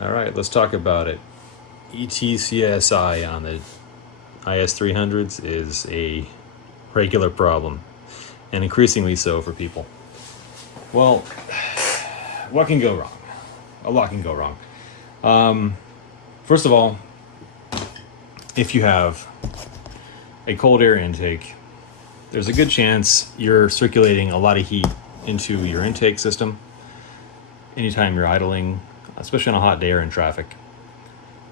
All right, let's talk about it. ETCSI on the is300s is a regular problem, and increasingly so for people. Well, what can go wrong? A lot can go wrong. First of all, if you have a cold air intake, there's a good chance you're circulating a lot of heat into your intake system anytime you're idling, especially on a hot day or in traffic.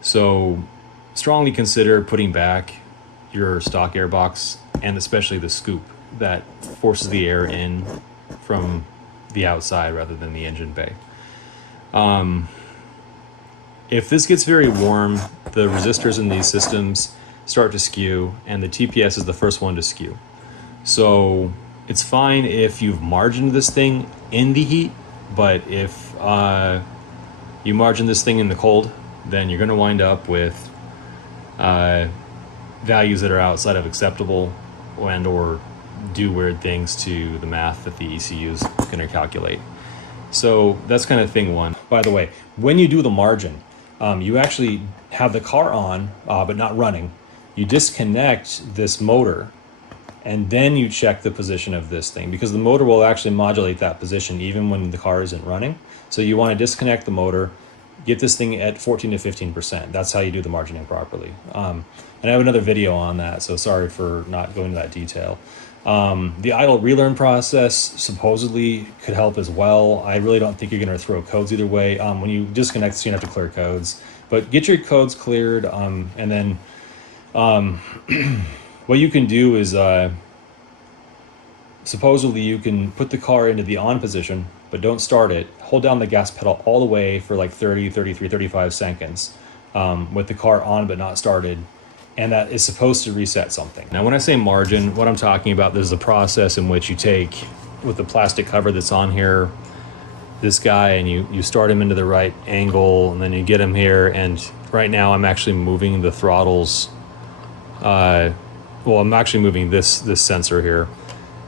So strongly consider putting back your stock air box, and especially the scoop that forces the air in from the outside rather than the engine bay. If this gets very warm, the resistors in these systems start to skew, and the TPS is the first one to skew. So it's fine if you've margined this thing in the heat, but if you margin this thing in the cold, then you're going to wind up with values that are outside of acceptable and or do weird things to the math that the ECU is going to calculate. So that's kind of thing one. By the way, when you do the margin, you actually have the car on, but not running. You disconnect this motor, and then you check the position of this thing, because the motor will actually modulate that position even when the car isn't running. So you want to disconnect the motor, get this thing at 14 to 15%. That's how you do the margining properly. And I have another video on that, so sorry for not going into that detail. The idle relearn process supposedly could help as well. I really don't think you're going to throw codes either way. When you disconnect, so you have to clear codes. But get your codes cleared, and then what you can do is supposedly you can put the car into the on position, but don't start it. Hold down the gas pedal all the way for like 30, 33, 35 seconds with the car on but not started. And that is supposed to reset something. Now, when I say margin, what I'm talking about, this is a process in which you take, with the plastic cover that's on here, this guy, and you start him into the right angle, and then you get him here. And right now I'm actually moving the throttles. Well, I'm actually moving this sensor here.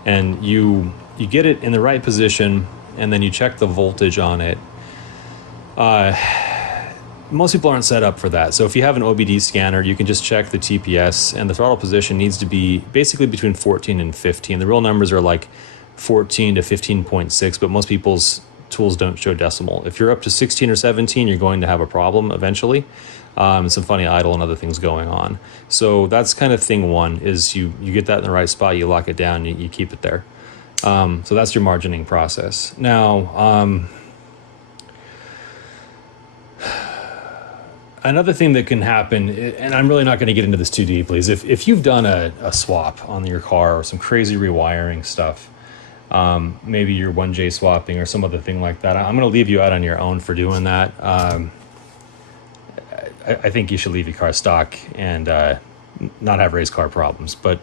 And you get it in the right position, and then you check the voltage on it. Most people aren't set up for that. So if you have an OBD scanner, you can just check the TPS, and the throttle position needs to be basically between 14 and 15. The real numbers are like 14 to 15.6, but most people's tools don't show decimal. If you're up to 16 or 17, you're going to have a problem eventually. Some funny idle and other things going on. So that's kind of thing one, is you get that in the right spot, you lock it down, you keep it there. So that's your margining process. Now, another thing that can happen, and I'm really not going to get into this too deeply, is if you've done a swap on your car or some crazy rewiring stuff, maybe you're 1J swapping or some other thing like that, I'm going to leave you out on your own for doing that. I think you should leave your car stock and not have race car problems, but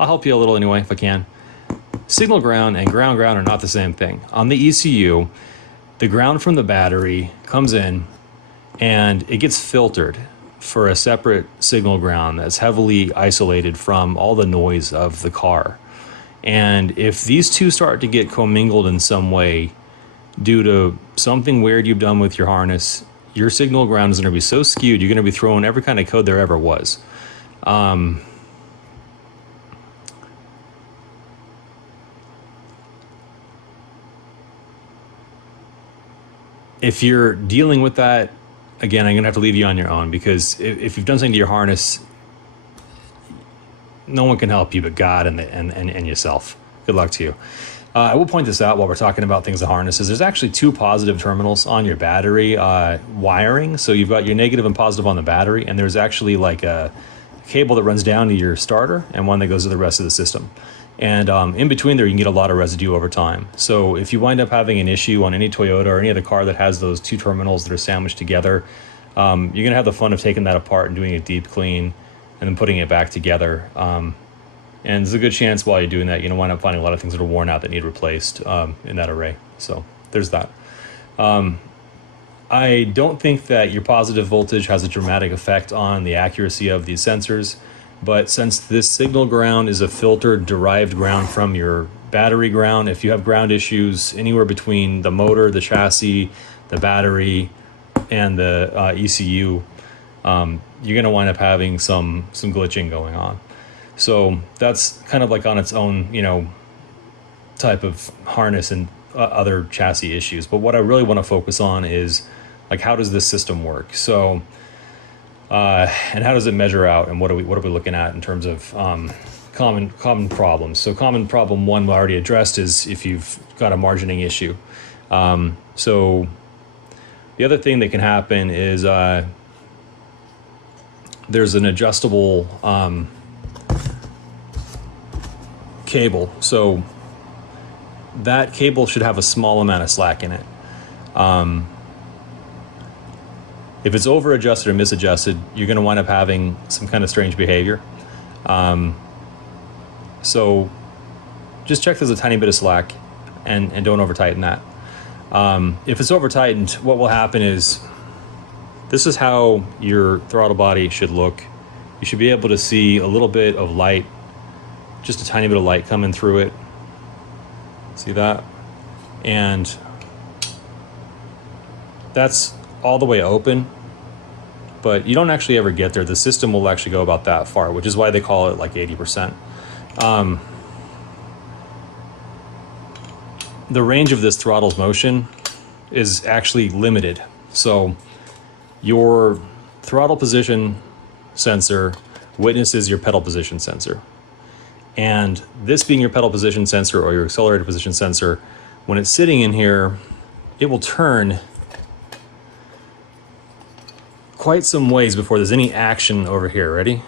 I'll help you a little anyway if I can. Signal ground and ground are not the same thing. On the ECU, the ground from the battery comes in and it gets filtered for a separate signal ground that's heavily isolated from all the noise of the car. And if these two start to get commingled in some way due to something weird you've done with your harness, your signal ground is going to be so skewed, you're going to be throwing every kind of code there ever was. If you're dealing with that, again, I'm going to have to leave you on your own, because if you've done something to your harness, no one can help you but God and yourself. Good luck to you. I will point this out while we're talking about things like harnesses. There's actually two positive terminals on your battery wiring. So you've got your negative and positive on the battery, and there's actually like a cable that runs down to your starter and one that goes to the rest of the system. And in between there, you can get a lot of residue over time. So if you wind up having an issue on any Toyota or any other car that has those two terminals that are sandwiched together, you're going to have the fun of taking that apart and doing a deep clean and then putting it back together. And there's a good chance while you're doing that, you're going to wind up finding a lot of things that are worn out that need replaced in that array. So there's that. I don't think that your positive voltage has a dramatic effect on the accuracy of these sensors, but since this signal ground is a filtered derived ground from your battery ground, if you have ground issues anywhere between the motor, the chassis, the battery, and the ECU, you're going to wind up having some glitching going on. So that's kind of like on its own, you know, type of harness and other chassis issues. But what I really want to focus on is like, how does this system work? So, and how does it measure out, and what are we looking at in terms of common problems? So common problem one we already addressed is if you've got a margining issue. So the other thing that can happen is there's an adjustable cable. So that cable should have a small amount of slack in it. If it's over adjusted or misadjusted, you're going to wind up having some kind of strange behavior. So just check there's a tiny bit of slack and don't over tighten that. If it's over tightened, what will happen is this is how your throttle body should look. You should be able to see a little bit of light, just a tiny bit of light coming through it. See that? And that's all the way open, but you don't actually ever get there. The system will actually go about that far, which is why they call it like 80%. The range of this throttle's motion is actually limited. So your throttle position sensor witnesses your pedal position sensor. And this being your pedal position sensor or your accelerator position sensor, when it's sitting in here, it will turn quite some ways before there's any action over here. Ready?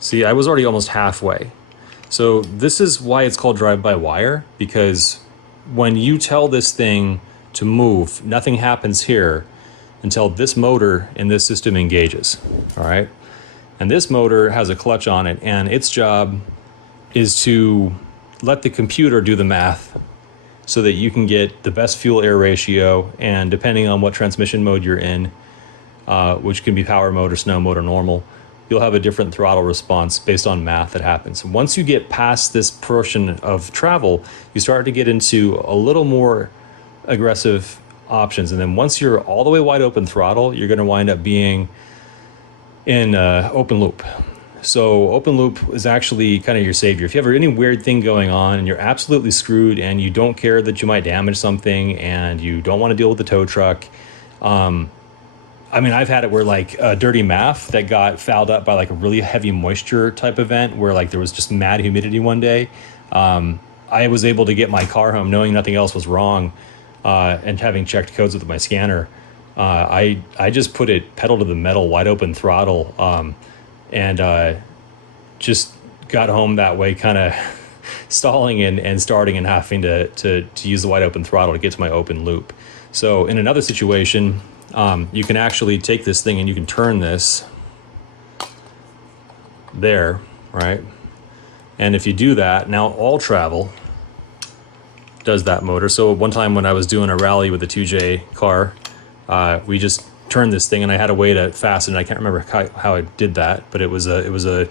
See, I was already almost halfway. So this is why it's called drive-by-wire, because when you tell this thing to move, nothing happens here until this motor in this system engages, all right? And this motor has a clutch on it, and its job is to let the computer do the math so that you can get the best fuel-air ratio, and depending on what transmission mode you're in, which can be power mode or snow mode or normal, you'll have a different throttle response based on math that happens. Once you get past this portion of travel, you start to get into a little more aggressive options. And then once you're all the way wide open throttle, you're gonna wind up being in open loop. So open loop is actually kind of your savior. If you have any weird thing going on and you're absolutely screwed and you don't care that you might damage something and you don't want to deal with the tow truck, I mean, I've had it where like a dirty MAF that got fouled up by like a really heavy moisture type event where like there was just mad humidity one day. I was able to get my car home knowing nothing else was wrong, and having checked codes with my scanner. I just put it pedal to the metal, wide open throttle, and just got home that way, kind of stalling and starting and having to use the wide open throttle to get to my open loop. So in another situation, you can actually take this thing and you can turn this there, right? And if you do that, now all travel does that motor. So one time when I was doing a rally with the 2J car, we just turned this thing and I had a way to fasten it. I can't remember how I did that, but it was a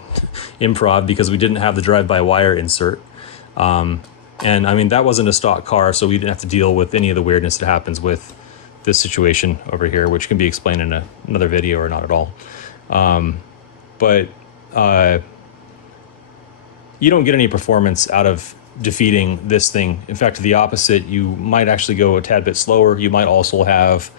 improv because we didn't have the drive-by-wire insert. And I mean, that wasn't a stock car, so we didn't have to deal with any of the weirdness that happens with this situation over here, which can be explained in another video or not at all. But you don't get any performance out of defeating this thing. In fact, the opposite, you might actually go a tad bit slower. You might also have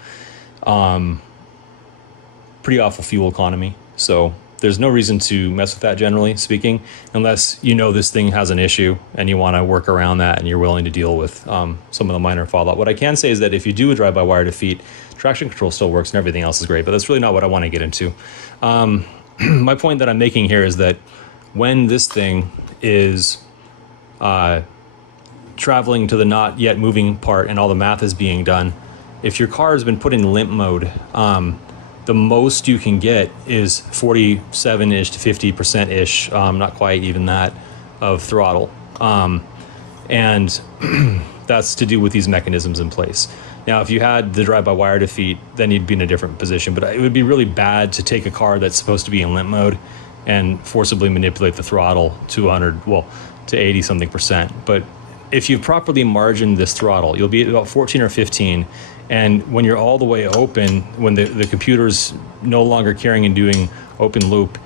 pretty awful fuel economy. So there's no reason to mess with that, generally speaking, unless you know this thing has an issue and you want to work around that and you're willing to deal with some of the minor fallout. What I can say is that if you do a drive-by-wire defeat, traction control still works and everything else is great, but that's really not what I want to get into. My point that I'm making here is that when this thing is traveling to the not yet moving part and all the math is being done, if your car has been put in limp mode, the most you can get is 47-ish to 50%-ish, not quite even that, of throttle. And that's to do with these mechanisms in place. Now, if you had the drive-by-wire defeat, then you'd be in a different position. But it would be really bad to take a car that's supposed to be in limp mode and forcibly manipulate the throttle to 100, well, to 80-something%. But if you've properly margined this throttle, you'll be at about 14 or 15, And when you're all the way open, when the computer's no longer carrying and doing open loop,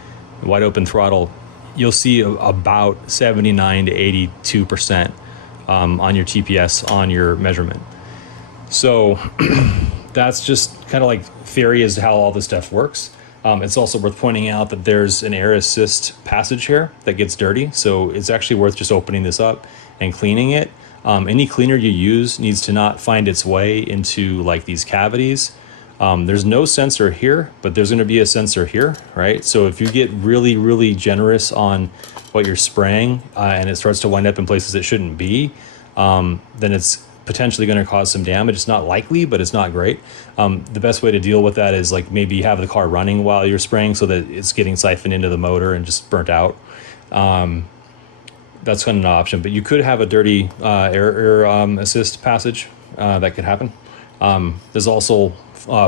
wide open throttle, you'll see about 79 to 82% on your TPS on your measurement. So that's just kind of like theory as to how all this stuff works. It's also worth pointing out that there's an air assist passage here that gets dirty. So it's actually worth just opening this up and cleaning it. Any cleaner you use needs to not find its way into like these cavities. There's no sensor here, but there's going to be a sensor here, right? So if you get really, really generous on what you're spraying and it starts to wind up in places it shouldn't be, then it's potentially going to cause some damage. It's not likely, but it's not great. The best way to deal with that is like maybe have the car running while you're spraying so that it's getting siphoned into the motor and just burnt out. That's kind of an option, but you could have a dirty air assist passage that could happen. There's also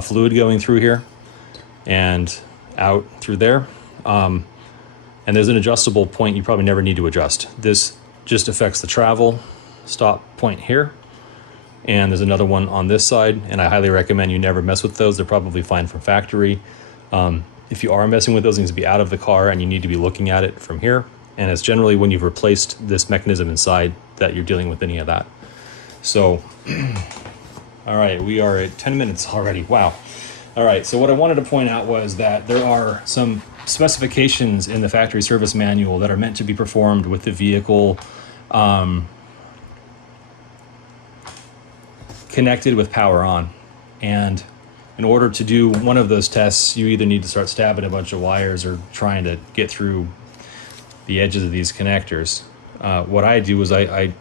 fluid going through here and out through there. And there's an adjustable point you probably never need to adjust. This just affects the travel stop point here. And there's another one on this side, and I highly recommend you never mess with those. They're probably fine from factory. If you are messing with those, it needs to be out of the car and you need to be looking at it from here. And it's generally when you've replaced this mechanism inside that you're dealing with any of that. So, all right, we are at 10 minutes already. Wow. All right, so what I wanted to point out was that there are some specifications in the factory service manual that are meant to be performed with the vehicle connected with power on. And in order to do one of those tests, you either need to start stabbing a bunch of wires or trying to get through the edges of these connectors. What I do is I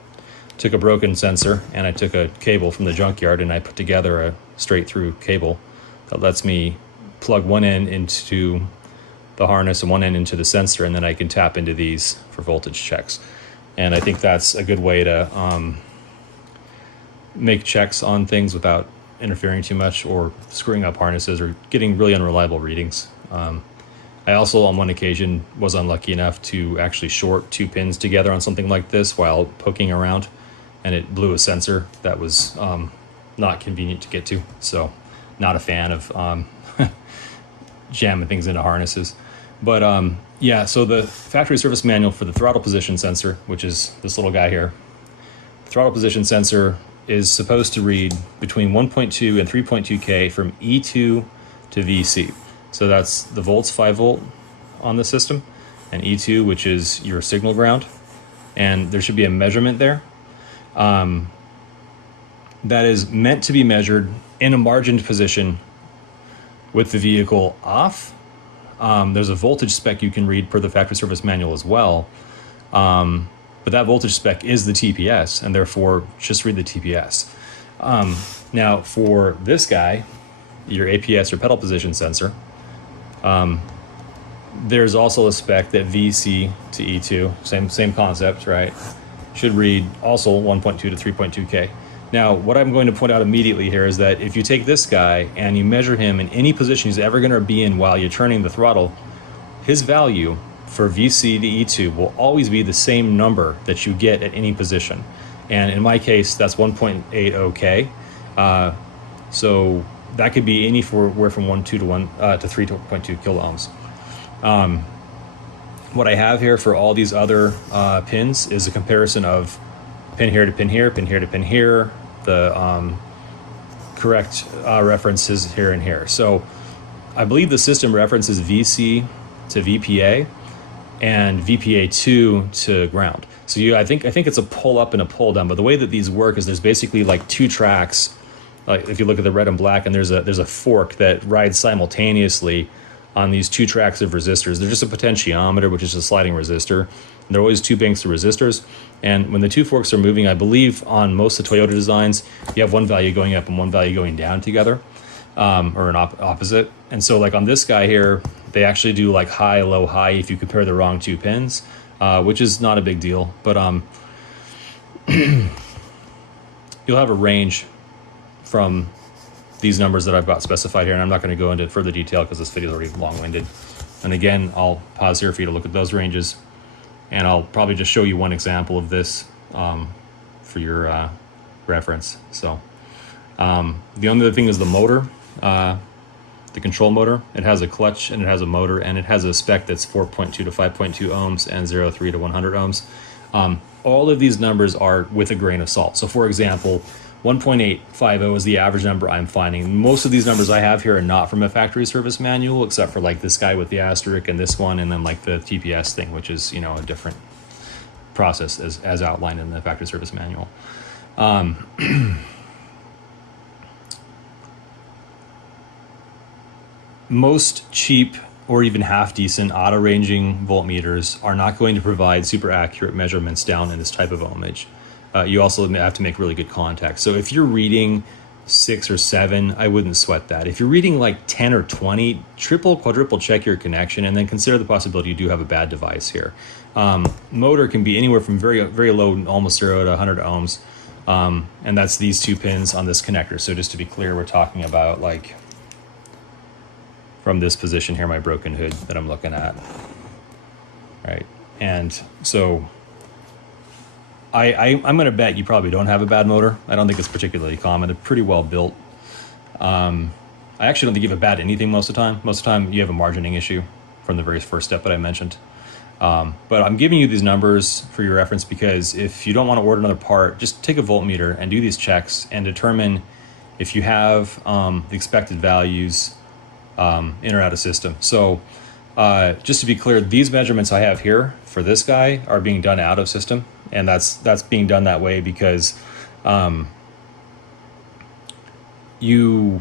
took a broken sensor and I took a cable from the junkyard and I put together a straight through cable that lets me plug one end into the harness and one end into the sensor, and then I can tap into these for voltage checks. And I think that's a good way to make checks on things without interfering too much or screwing up harnesses or getting really unreliable readings. I also, on one occasion, was unlucky enough to actually short two pins together on something like this while poking around, and it blew a sensor that was not convenient to get to. So, not a fan of jamming things into harnesses. But yeah, so the factory service manual for the throttle position sensor, which is this little guy here, the throttle position sensor is supposed to read between 1.2 and 3.2K from E2 to VC. So that's the volts 5 volt on the system, and E2, which is your signal ground. And there should be a measurement there that is meant to be measured in a margined position with the vehicle off. There's a voltage spec you can read per the factory service manual as well. But that voltage spec is the TPS, and therefore just read the TPS. Now for this guy, your APS or pedal position sensor, there's also a spec that VC to E2, same concept, right? Should read also 1.2 to 3.2K. Now, what I'm going to point out immediately here is that if you take this guy and you measure him in any position he's ever going to be in while you're turning the throttle, his value for VC to E2 will always be the same number that you get at any position. And in my case, that's 1.80K. So that could be anywhere from 1.2 to 3.2 kilo ohms. What I have here for all these other pins is a comparison of pin here to pin here, pin here to pin here, the correct references here and here. So I believe the system references VC to VPA and VPA2 to ground. So I think it's a pull up and a pull down, but the way that these work is there's basically like two tracks. Like if you look at the red and black, and there's a fork that rides simultaneously on these two tracks of resistors. They're just a potentiometer, which is a sliding resistor. And there are always two banks of resistors. And when the two forks are moving, I believe on most of the Toyota designs, you have one value going up and one value going down together, or an opposite. And so like on this guy here, they actually do like high, low, high if you compare the wrong two pins, which is not a big deal. But you'll have a range from these numbers that I've got specified here, and I'm not going to go into further detail because this video is already long-winded. And again, I'll pause here for you to look at those ranges, and I'll probably just show you one example of this for your reference. So The only other thing is the motor, the control motor. It has a clutch and it has a motor, and it has a spec that's 4.2 to 5.2 ohms and 0.3 to 100 ohms. All of these numbers are with a grain of salt. So for example, 1.850 is the average number I'm finding. Most of these numbers I have here are not from a factory service manual, except for like this guy with the asterisk and this one, and then like the TPS thing, which is, you know, a different process as outlined in the factory service manual. Most cheap or even half decent auto ranging voltmeters are not going to provide super accurate measurements down in this type of ohmage. You also have to make really good contacts. So if you're reading 6 or 7, I wouldn't sweat that. If you're reading like 10 or 20, triple, quadruple check your connection, and then consider the possibility you do have a bad device here. Motor can be anywhere from very, very low, almost 0 to 100 ohms. And that's these 2 pins on this connector. So just to be clear, we're talking about like from this position here, my broken hood that I'm looking at, right? And so I'm going to bet you probably don't have a bad motor. I don't think it's particularly common. They're pretty well built. I actually don't think you have a bad anything most of the time. Most of the time you have a margining issue from the very first step that I mentioned. But I'm giving you these numbers for your reference because if you don't want to order another part, just take a voltmeter and do these checks and determine if you have the expected values in or out of system. So just to be clear, these measurements I have here for this guy are being done out of system, and that's being done that way because I don't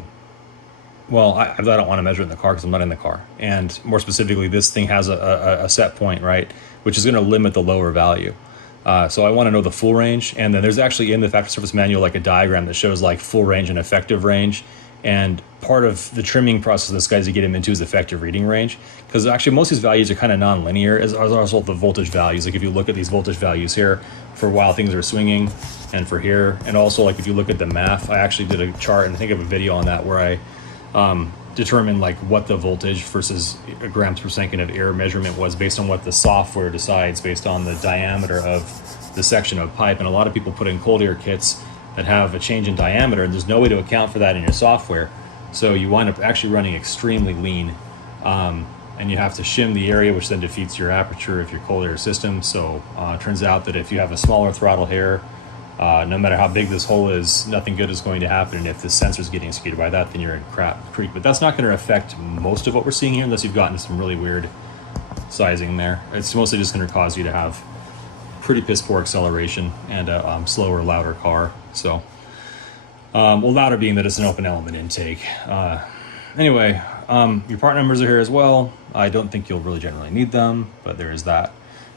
want to measure it in the car because I'm not in the car. And more specifically, this thing has a set point, right, which is going to limit the lower value. So I want to know the full range, and then there's actually in the factory service manual like a diagram that shows like full range and effective range. And part of the trimming process of this guy is to get him into his effective reading range, because actually most of these values are kind of non-linear as a result of the voltage values. Like if you look at these voltage values here for while things are swinging, and for here, and also like if you look at the math, I actually did a chart and I think of a video on that where I determined like what the voltage versus grams per second of error measurement was based on what the software decides based on the diameter of the section of pipe. And a lot of people put in cold air kits that have a change in diameter, and there's no way to account for that in your software. So you wind up actually running extremely lean, and you have to shim the area, which then defeats your aperture of your cold air system. So it turns out that if you have a smaller throttle here, no matter how big this hole is, nothing good is going to happen. And if the sensor is getting skewed by that, then you're in crap creek. But that's not going to affect most of what we're seeing here unless you've gotten some really weird sizing there. It's mostly just going to cause you to have pretty piss poor acceleration and a slower, louder car. So, louder being that it's an open element intake. Anyway, your part numbers are here as well. I don't think you'll really generally need them, but there is that.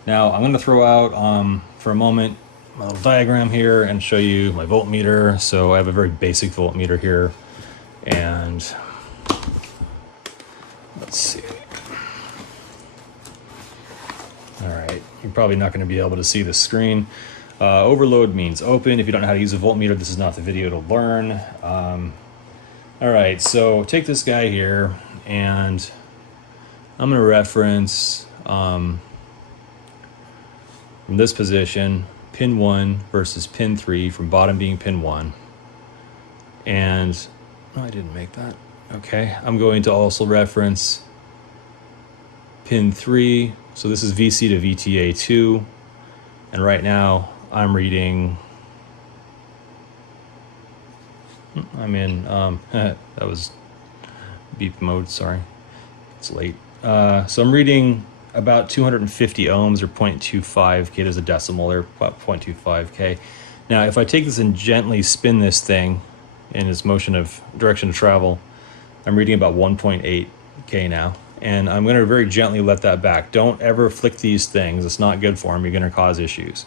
Now I'm going to throw out for a moment my little diagram here and show you my voltmeter. So I have a very basic voltmeter here, and let's see. All right, you're probably not going to be able to see the screen. Overload means open. If you don't know how to use a voltmeter, this is not the video to learn. All right, so take this guy here, and I'm going to reference from this position, pin 1 versus pin 3, from bottom being pin 1. And, no, I didn't make that. Okay, I'm going to also reference pin 3. So this is VC to VTA2. And right now I'm reading, I'm in, that was beep mode, sorry, it's late. So I'm reading about 250 ohms or 0.25K, there's a decimal there, about 0.25K. Now if I take this and gently spin this thing in its motion of direction of travel, I'm reading about 1.8K now. And I'm going to very gently let that back. Don't ever flick these things. It's not good for them. You're going to cause issues.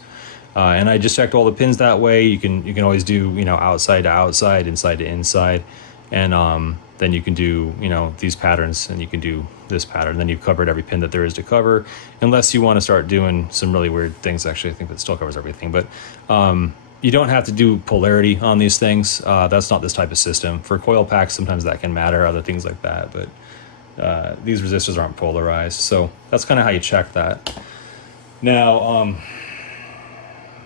And I just checked all the pins that way. You can always do, outside to outside, inside to inside. And then you can do, these patterns, and you can do this pattern. Then you've covered every pin that there is to cover, unless you want to start doing some really weird things. Actually, I think that still covers everything. But you don't have to do polarity on these things. That's not this type of system. For coil packs, sometimes that can matter, other things like that. But these resistors aren't polarized, so that's kind of how you check that. Now,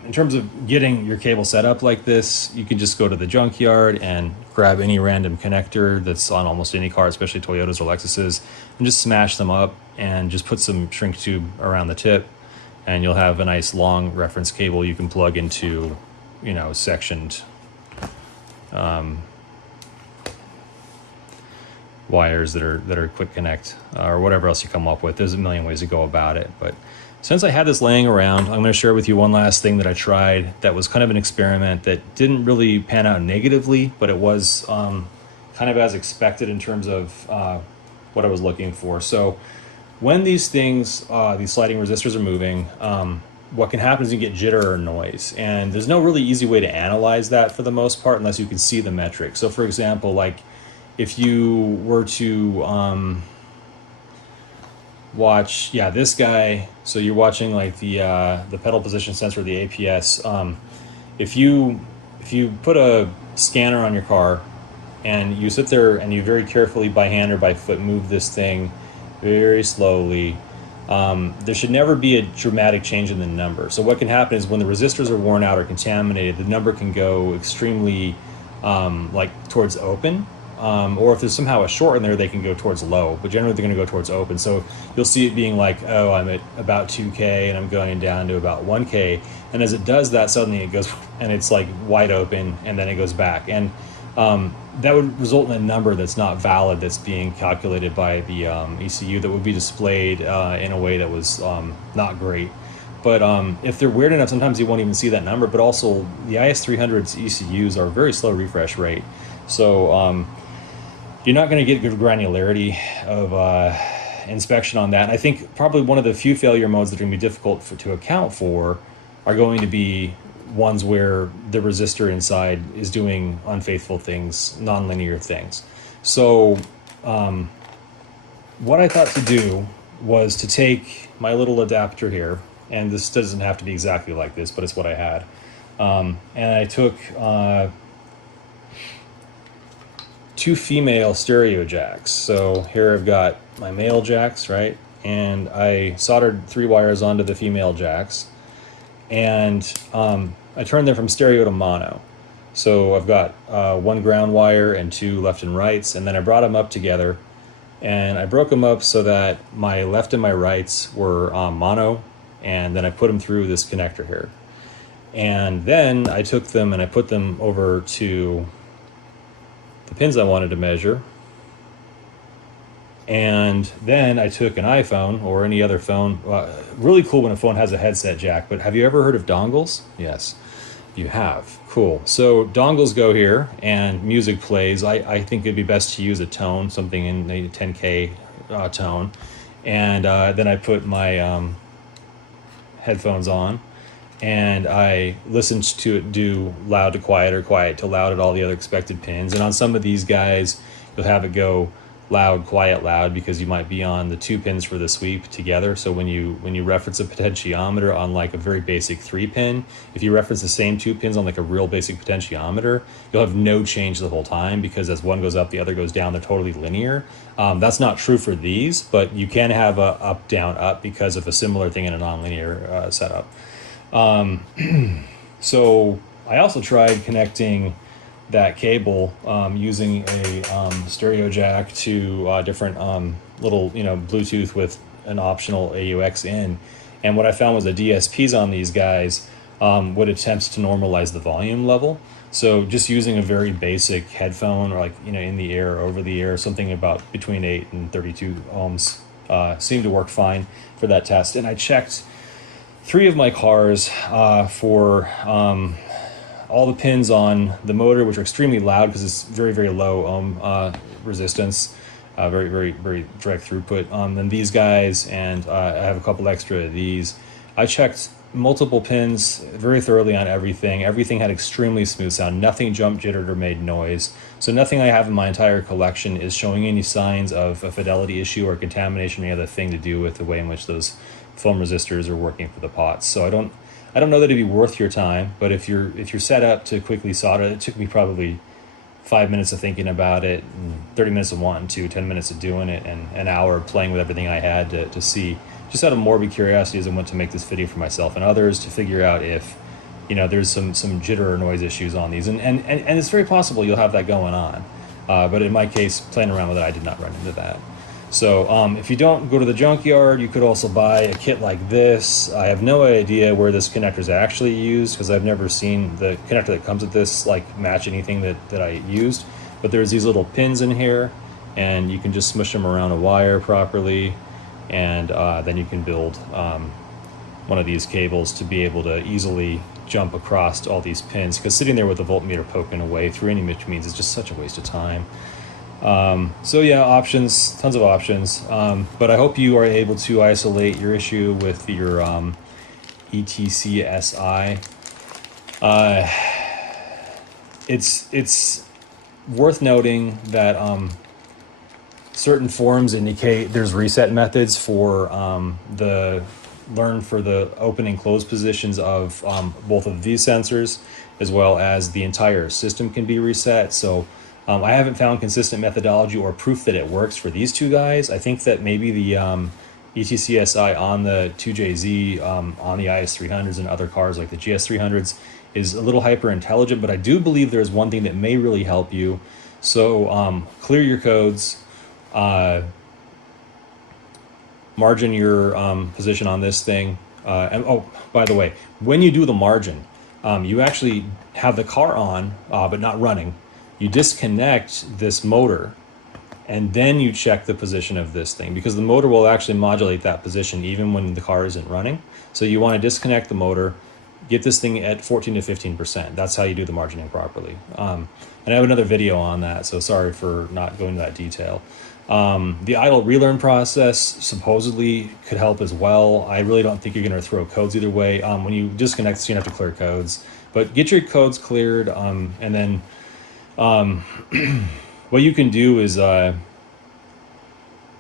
in terms of getting your cable set up like this, you can just go to the junkyard and grab any random connector that's on almost any car, especially Toyotas or Lexuses, and just smash them up and just put some shrink tube around the tip, and you'll have a nice long reference cable you can plug into, you know, sectioned wires that are quick connect, or whatever else you come up with. There's a million ways to go about it, but since I had this laying around, I'm going to share with you one last thing that I tried that was kind of an experiment that didn't really pan out negatively, but it was kind of as expected in terms of what I was looking for. So when these things, these sliding resistors are moving, what can happen is you get jitter or noise, and there's no really easy way to analyze that for the most part unless you can see the metric. So for example, like if you were to watch, this guy, so you're watching like the pedal position sensor, the APS. If you put a scanner on your car and you sit there and you very carefully by hand or by foot move this thing very slowly, there should never be a dramatic change in the number. So what can happen is when the resistors are worn out or contaminated, the number can go extremely like towards open. Or if there's somehow a short in there, they can go towards low, but generally they're going to go towards open. So you'll see it being like, oh, I'm at about 2K and I'm going down to about 1K. And as it does that, suddenly it goes and it's like wide open, and then it goes back. And that would result in a number that's not valid, that's being calculated by the ECU, that would be displayed in a way that was not great. But if they're weird enough, sometimes you won't even see that number. But also the is300's ECUs are very slow refresh rate. So you're not going to get good granularity of inspection on that. And I think probably one of the few failure modes that are going to be difficult to account for are going to be ones where the resistor inside is doing unfaithful things, nonlinear things. So what I thought to do was to take my little adapter here, and this doesn't have to be exactly like this, but it's what I had. And I took two female stereo jacks. So here I've got my male jacks, right? And I soldered 3 wires onto the female jacks, and I turned them from stereo to mono. So I've got 1 ground wire and 2 left and rights, and then I brought them up together, and I broke them up so that my left and my rights were mono, and then I put them through this connector here. And then I took them and I put them over to the pins I wanted to measure. And then I took an iPhone or any other phone. Really cool when a phone has a headset jack, but have you ever heard of dongles? Yes, you have. Cool. So dongles go here and music plays. I think it'd be best to use a tone, something in the 10K tone. And then I put my headphones on, and I listened to it do loud to quiet or quiet to loud at all the other expected pins. And on some of these guys, you'll have it go loud, quiet, loud, because you might be on the 2 pins for the sweep together. So when you reference a potentiometer on like a very basic 3-pin, if you reference the same 2 pins on like a real basic potentiometer, you'll have no change the whole time, because as one goes up, the other goes down. They're totally linear. That's not true for these, but you can have a up, down, up because of a similar thing in a nonlinear setup. So I also tried connecting that cable using a stereo jack to different little, Bluetooth with an optional AUX in. And what I found was the DSPs on these guys would attempt to normalize the volume level. So just using a very basic headphone, or like, in the air or over the air, something about between 8 and 32 ohms seemed to work fine for that test. And I checked 3 of my cars for all the pins on the motor, which are extremely loud because it's very, very low ohm resistance, very, very, very direct throughput. And these guys, and I have a couple extra of these. I checked multiple pins very thoroughly on everything. Everything had extremely smooth sound. Nothing jumped, jittered, or made noise. So nothing I have in my entire collection is showing any signs of a fidelity issue or contamination or any other thing to do with the way in which those foam resistors are working for the pots. So I don't know that it'd be worth your time, but if you're set up to quickly solder, it took me probably 5 minutes of thinking about it, and 30 minutes of wanting to, 10 minutes of doing it, and an hour of playing with everything I had to see, just out of morbid curiosity as I went to make this video for myself and others, to figure out if there's some jitter or noise issues on these, and it's very possible you'll have that going on. But in my case, playing around with it, I did not run into that. So if you don't go to the junkyard, you could also buy a kit like this. I have no idea where this connector is actually used, because I've never seen the connector that comes with this like match anything that I used. But there's these little pins in here, and you can just smush them around a wire properly, and then you can build one of these cables to be able to easily jump across all these pins, because sitting there with the voltmeter poking away through any means is just such a waste of time. So yeah, options, tons of options, but I hope you are able to isolate your issue with your ETCSI. It's worth noting that certain forums indicate there's reset methods for the learn for the open and close positions of both of these sensors, as well as the entire system can be reset. So I haven't found consistent methodology or proof that it works for these two guys. I think that maybe the ETCSI on the 2JZ, on the is300s and other cars like the GS300s is a little hyper intelligent, but I do believe there's one thing that may really help you. So clear your codes, margin your position on this thing. And oh, by the way, when you do the margin, you actually have the car on, but not running. You disconnect this motor, and then you check the position of this thing, because the motor will actually modulate that position even when the car isn't running. So you want to disconnect the motor, get this thing at 14 to 15%. That's how you do the margining properly. And I have another video on that, so sorry for not going into that detail. The idle relearn process supposedly could help as well. I really don't think you're going to throw codes either way. When you disconnect, so you have to clear codes, but get your codes cleared, and then what you can do is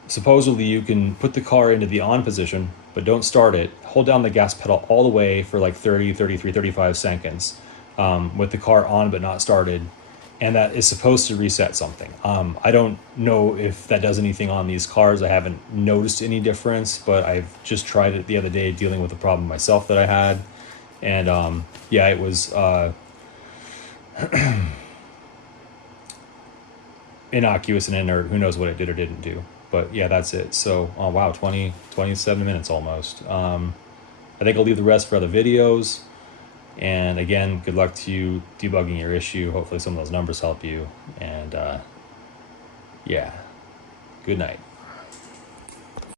supposedly you can put the car into the on position, but don't start it. Hold down the gas pedal all the way for like 30, 33, 35 seconds with the car on but not started, and that is supposed to reset something. I don't know if that does anything on these cars. I haven't noticed any difference, but I've just tried it the other day dealing with a problem myself that I had, and yeah, it was innocuous and inert. Who knows what it did or didn't do, but yeah, that's it. So wow, 27 minutes almost. I think I'll leave the rest for other videos, and again, good luck to you debugging your issue. Hopefully some of those numbers help you, and yeah, good night.